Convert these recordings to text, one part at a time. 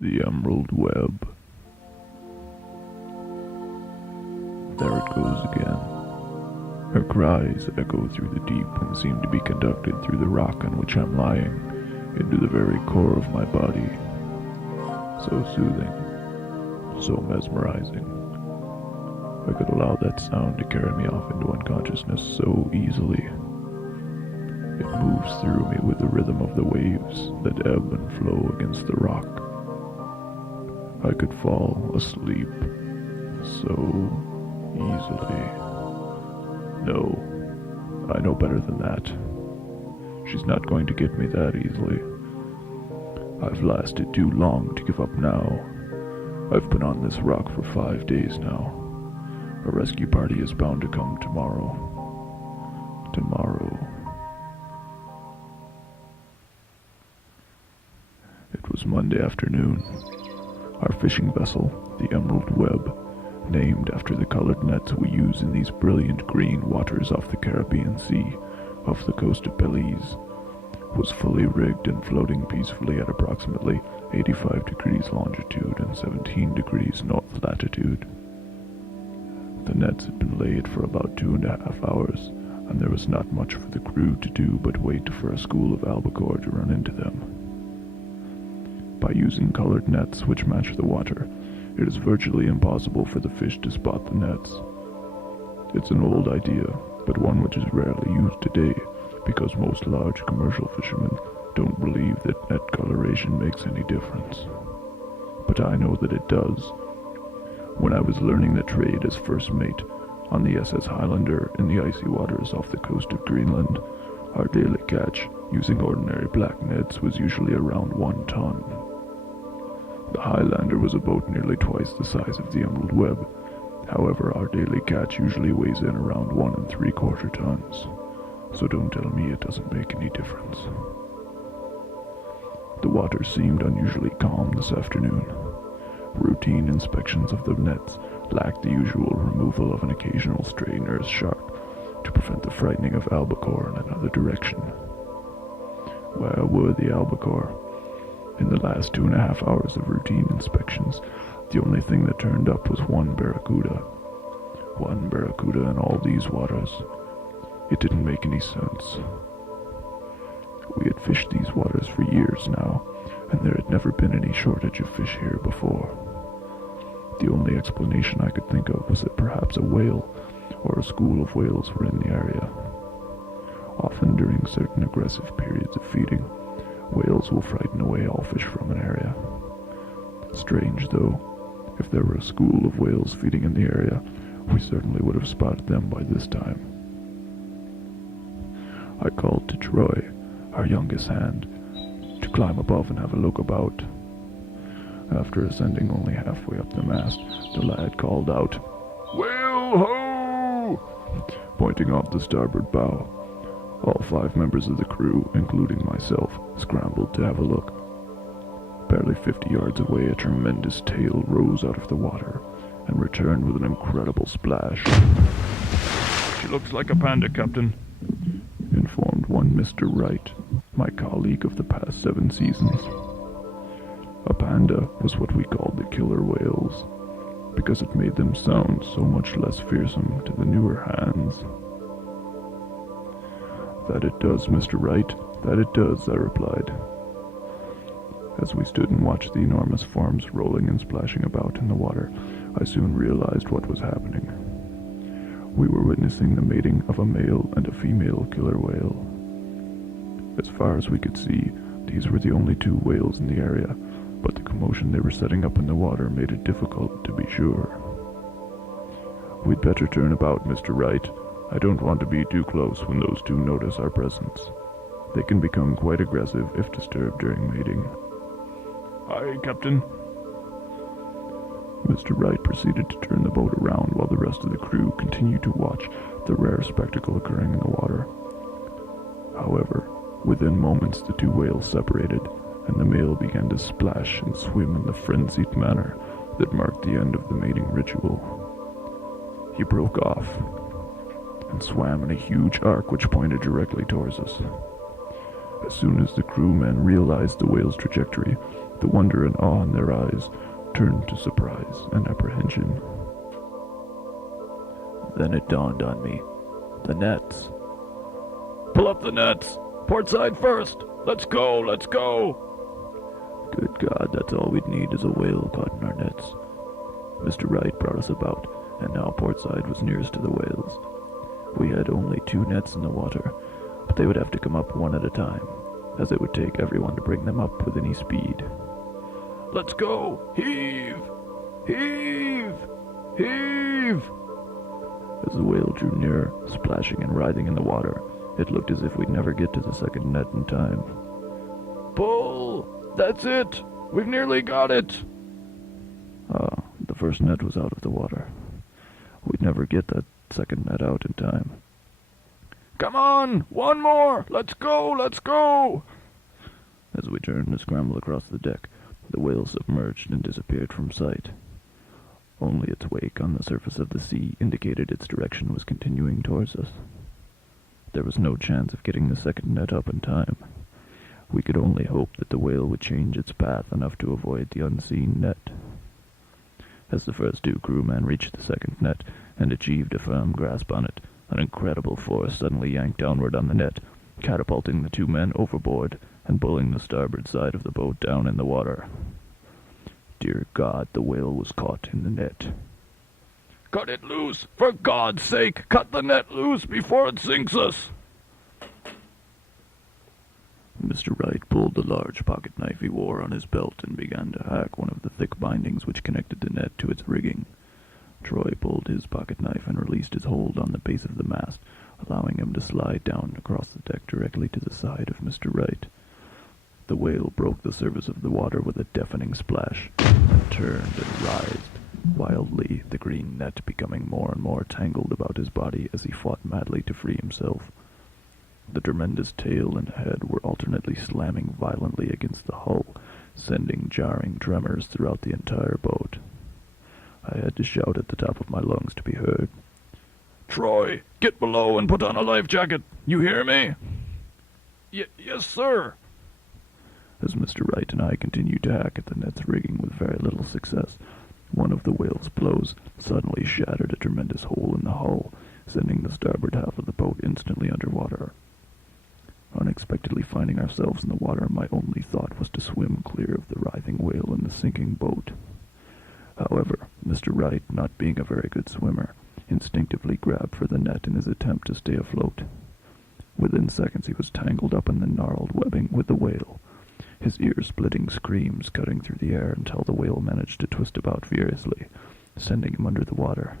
The Emerald Web. There it goes again. Her cries echo through the deep and seem to be conducted through the rock on which I'm lying, into the very core of my body. So soothing, so mesmerizing. I could allow that sound to carry me off into unconsciousness so easily. It moves through me with the rhythm of the waves that ebb and flow against the rock. I could fall asleep so easily. No, I know better than that. She's not going to get me that easily. I've lasted too long to give up now. I've been on this rock for 5 days now. A rescue party is bound to come tomorrow. Tomorrow. It was Monday afternoon. Our fishing vessel, the Emerald Web, named after the colored nets we use in these brilliant green waters off the Caribbean Sea, off the coast of Belize, was fully rigged and floating peacefully at approximately 85 degrees longitude and 17 degrees north latitude. The nets had been laid for about 2.5 hours, and there was not much for the crew to do but wait for a school of albacore to run into them. By using colored nets which match the water, it is virtually impossible for the fish to spot the nets. It's an old idea, but one which is rarely used today, because most large commercial fishermen don't believe that net coloration makes any difference. But I know that it does. When I was learning the trade as first mate on the SS Highlander in the icy waters off the coast of Greenland, our daily catch using ordinary black nets was usually around 1 ton. The Highlander was a boat nearly twice the size of the Emerald Web. However, our daily catch usually weighs in around 1 3/4 tons. So don't tell me it doesn't make any difference. The water seemed unusually calm this afternoon. Routine inspections of the nets lacked the usual removal of an occasional stray nurse shark to prevent the frightening of albacore in another direction. Where were the albacore? In the last 2.5 hours of routine inspections, the only thing that turned up was one barracuda. One barracuda in all these waters. It didn't make any sense. We had fished these waters for years now, and there had never been any shortage of fish here before. The only explanation I could think of was that perhaps a whale or a school of whales were in the area. Often during certain aggressive periods of feeding, whales will frighten away all fish from an area. Strange though, if there were a school of whales feeding in the area, we certainly would have spotted them by this time. I called to Troy, our youngest hand, to climb above and have a look about. After ascending only halfway up the mast, the lad called out, "Whale ho!" pointing off the starboard bow. All 5 members of the crew, including myself, scrambled to have a look. Barely 50 yards away, a tremendous tail rose out of the water and returned with an incredible splash. "She looks like a panda, Captain," informed one Mr. Wright, my colleague of the past 7 seasons. A panda was what we called the killer whales, because it made them sound so much less fearsome to the newer hands. "That it does, Mr. Wright, that it does," I replied. As we stood and watched the enormous forms rolling and splashing about in the water, I soon realized what was happening. We were witnessing the mating of a male and a female killer whale. As far as we could see, these were the only 2 whales in the area, but the commotion they were setting up in the water made it difficult to be sure. "We'd better turn about, Mr. Wright. I don't want to be too close when those 2 notice our presence. They can become quite aggressive if disturbed during mating." "Aye, Captain." Mr. Wright proceeded to turn the boat around while the rest of the crew continued to watch the rare spectacle occurring in the water. However, within moments the 2 whales separated, and the male began to splash and swim in the frenzied manner that marked the end of the mating ritual. He broke off and swam in a huge arc which pointed directly towards us. As soon as the crewmen realized the whale's trajectory, The wonder and awe in their eyes turned to surprise and apprehension. Then it dawned on me. The nets. "Pull up the nets! Port side first! Let's go! Let's go!" Good God, that's all we'd need is a whale caught in our nets. Mr. Wright brought us about, and now port side was nearest to the whales. We had only 2 nets in the water, but they would have to come up one at a time, as it would take everyone to bring them up with any speed. "Let's go! Heave! Heave! Heave!" As the whale drew nearer, splashing and writhing in the water, it looked as if we'd never get to the second net in time. "Pull! That's it! We've nearly got it!" The first net was out of the water. We'd never get that second net out in time. "Come on! One more! Let's go! Let's go!" As we turned to scramble across the deck, the whale submerged and disappeared from sight. Only its wake on the surface of the sea indicated its direction was continuing towards us. There was no chance of getting the second net up in time. We could only hope that the whale would change its path enough to avoid the unseen net. As the first 2 crewmen reached the second net and achieved a firm grasp on it, an incredible force suddenly yanked downward on the net, catapulting the 2 men overboard and pulling the starboard side of the boat down in the water. Dear God, the whale was caught in the net. "Cut it loose! For God's sake, cut the net loose before it sinks us!" Mr. Wright pulled the large pocket knife he wore on his belt and began to hack one of the thick bindings which connected the net to its rigging. Troy pulled his pocket knife and released his hold on the base of the mast, allowing him to slide down across the deck directly to the side of Mr. Wright. The whale broke the surface of the water with a deafening splash, and turned and writhed wildly, the green net becoming more and more tangled about his body as he fought madly to free himself. The tremendous tail and head were alternately slamming violently against the hull, sending jarring tremors throughout the entire boat. I had to shout at the top of my lungs to be heard. "Troy, get below and put on a life jacket! You hear me?" Yes, sir." As Mr. Wright and I continued to hack at the net's rigging with very little success, one of the whale's blows suddenly shattered a tremendous hole in the hull, sending the starboard half of the boat instantly underwater. Unexpectedly finding ourselves in the water, my only thought was to swim clear of the writhing whale and the sinking boat. However, Mr. Wright, not being a very good swimmer, instinctively grabbed for the net in his attempt to stay afloat. Within seconds he was tangled up in the gnarled webbing with the whale, his ear-splitting screams cutting through the air until the whale managed to twist about furiously, sending him under the water.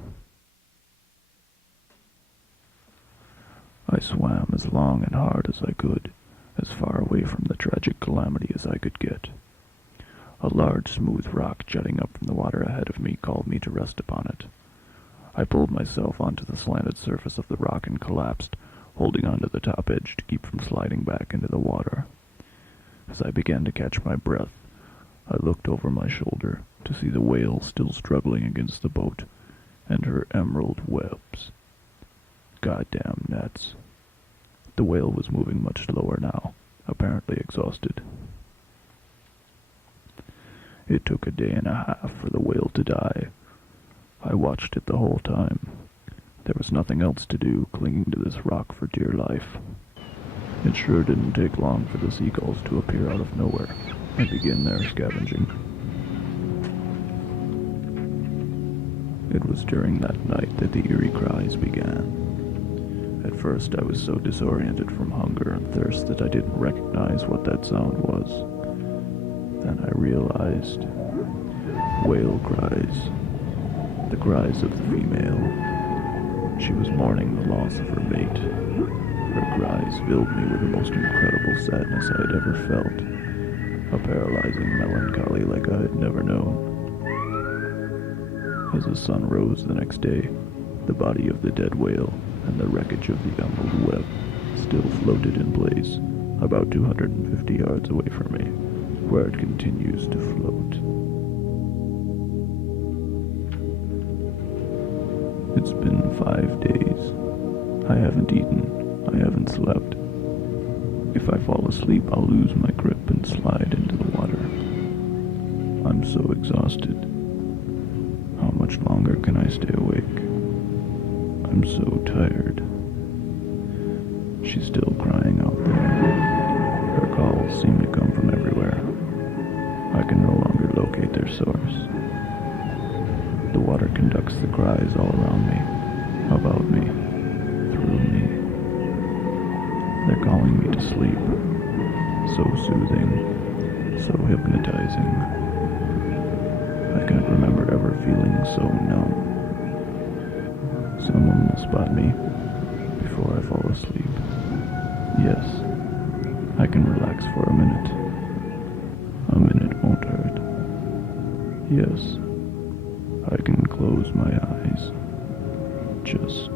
I swam as long and hard as I could, as far away from the tragic calamity as I could get. A large, smooth rock jutting up from the water ahead of me called me to rest upon it. I pulled myself onto the slanted surface of the rock and collapsed, holding onto the top edge to keep from sliding back into the water. As I began to catch my breath, I looked over my shoulder to see the whale still struggling against the boat, and her emerald webs. Goddamn nets. The whale was moving much slower now, apparently exhausted. It took a day and a half for the whale to die. I watched it the whole time. There was nothing else to do, clinging to this rock for dear life. It sure didn't take long for the seagulls to appear out of nowhere and begin their scavenging. It was during that night that the eerie cries began. At first I was so disoriented from hunger and thirst that I didn't recognize what that sound was. Then I realized. Whale cries. The cries of the female. She was mourning the loss of her mate. Her cries filled me with the most incredible sadness I had ever felt, a paralyzing melancholy like I had never known. As the sun rose the next day, the body of the dead whale and the wreckage of the emerald web still floated in place, about 250 yards away from me, where it continues to float. It's been 5 days. I haven't eaten. I haven't slept. If I fall asleep, I'll lose my grip and slide into the water. I'm so exhausted. How much longer can I stay awake? I'm so tired. She's still crying out there. Her calls seem to come from everywhere. I can no longer locate their source. The water conducts the cries all around me, about me, through me. They're calling me to sleep. So soothing, so hypnotizing. I can't remember ever feeling so numb. Someone will spot me before I fall asleep. Yes, I can relax for a minute. A minute won't hurt. Yes, I can close my eyes. Just